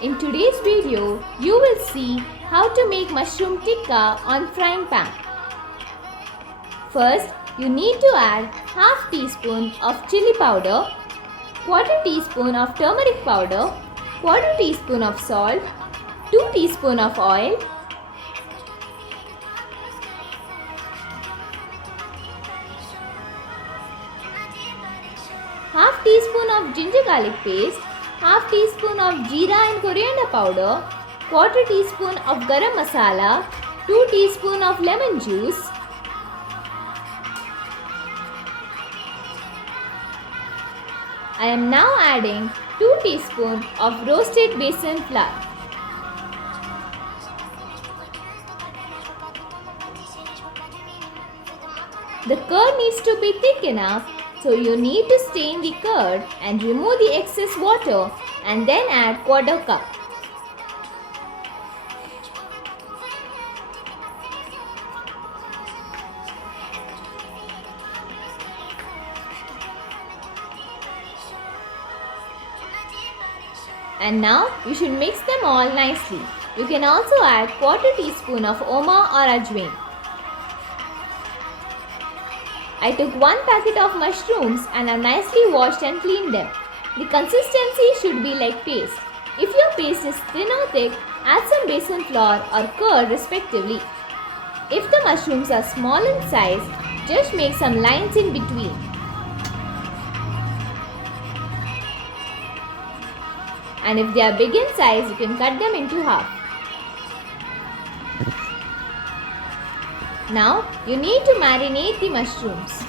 In today's video, you will see how to make mushroom tikka on frying pan. First, you need to add half teaspoon of chili powder, quarter teaspoon of turmeric powder, quarter teaspoon of salt, 2 teaspoon of oil, half teaspoon of ginger garlic paste, half teaspoon of jeera and coriander powder, quarter teaspoon of garam masala, 2 teaspoon of lemon juice, I am now adding 2 teaspoon of roasted besan flour. The curd needs to be thick enough, so you need to strain the curd and remove the excess water and then add quarter cup. And now you should mix them all nicely. You can also add quarter teaspoon of oma or ajwain. I took 1 packet of mushrooms and have nicely washed and cleaned them. The consistency should be like paste. If your paste is thin or thick, add some besan flour or curd respectively. If the mushrooms are small in size, just make some lines in between. And if they are big in size, you can cut them into half. Now, you need to marinate the mushrooms.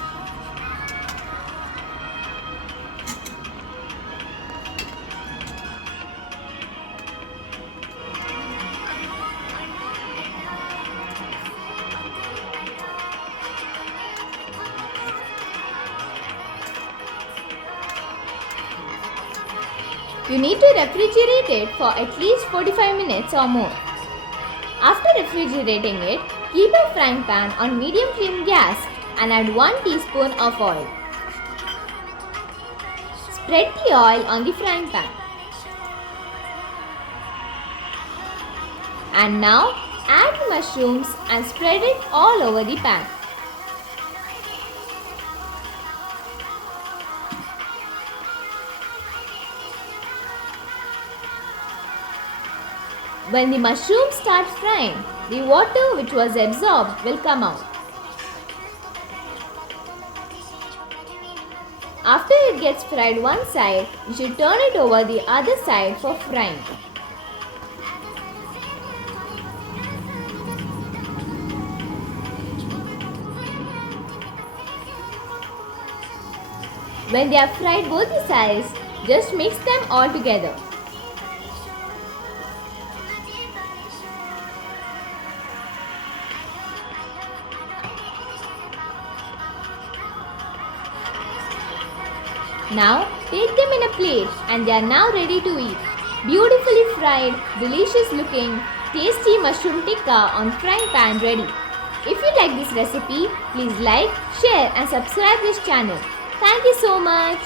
You need to refrigerate it for at least 45 minutes or more. After refrigerating it, keep a frying pan on medium flame gas and add 1 teaspoon of oil. Spread the oil on the frying pan. And now add the mushrooms and spread it all over the pan. When the mushrooms start frying, the water which was absorbed will come out. After it gets fried one side, you should turn it over the other side for frying. When they are fried both the sides, just mix them all together. Now take them in a plate and they are now ready to eat. Beautifully fried, delicious looking, tasty mushroom tikka on frying pan ready. If you like this recipe, please like, share and subscribe this channel. Thank you so much.